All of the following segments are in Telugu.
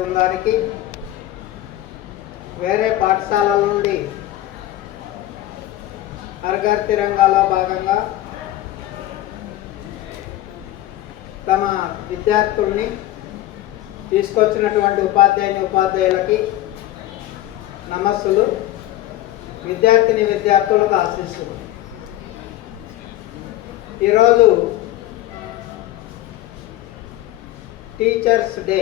బృందానికి వేరే పాఠశాలల నుండి హర్ఘర్ తిరంగాలో భాగంగా తమ విద్యార్థుల్ని తీసుకొచ్చినటువంటి ఉపాధ్యాయుని ఉపాధ్యాయులకి నమస్సులు విద్యార్థిని విద్యార్థులకు ఆశీస్సులు. ఈరోజు టీచర్స్ డే.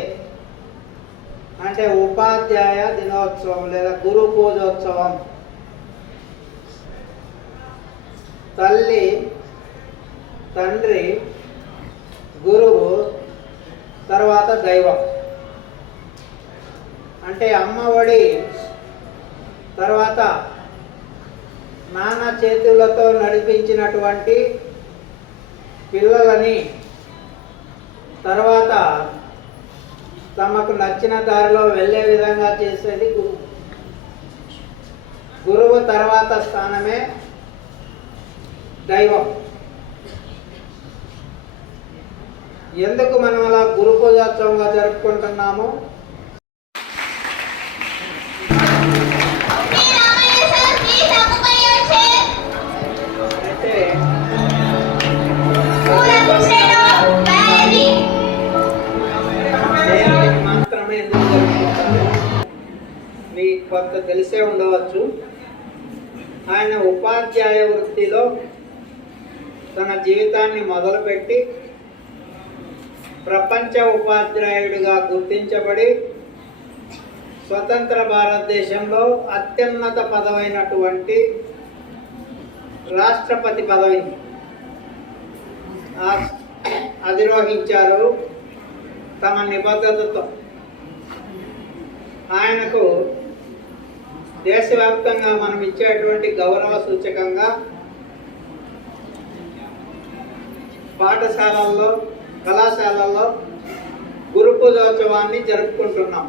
అంటే ఉపాధ్యాయ దినోత్సవం లేదా గురు పూజోత్సవం. తల్లి తండ్రి గురువు తర్వాత దైవం. అంటే అమ్మ ఒడి తర్వాత నాన్న చేతులతో నడిపించినటువంటి పిల్లలని తర్వాత తమకు నచ్చిన దారిలో వెళ్ళే విధంగా చేసేది గురువు. గురువు తర్వాత స్థానమే దైవం. ఎందుకు మనం అలా గురు పూజోత్సవంగా జరుపుకుంటున్నాము? తెలిసే ఉండవచ్చు. ఆయన ఉపాధ్యాయ వృత్తిలో తన జీవితాన్ని మొదలుపెట్టి ప్రపంచ ఉపాధ్యాయుడిగా గుర్తించబడి స్వతంత్ర భారతదేశంలో అత్యున్నత పదవైనటువంటి రాష్ట్రపతి పదవిని అధిరోహించారు తమ నిబద్ధతతో. ఆయనకు దేశవ్యాప్తంగా మనం ఇచ్చేటువంటి గౌరవ సూచకంగా పాఠశాలల్లో కళాశాలల్లో గురు పూజోత్సవాన్ని జరుపుకుంటున్నాం.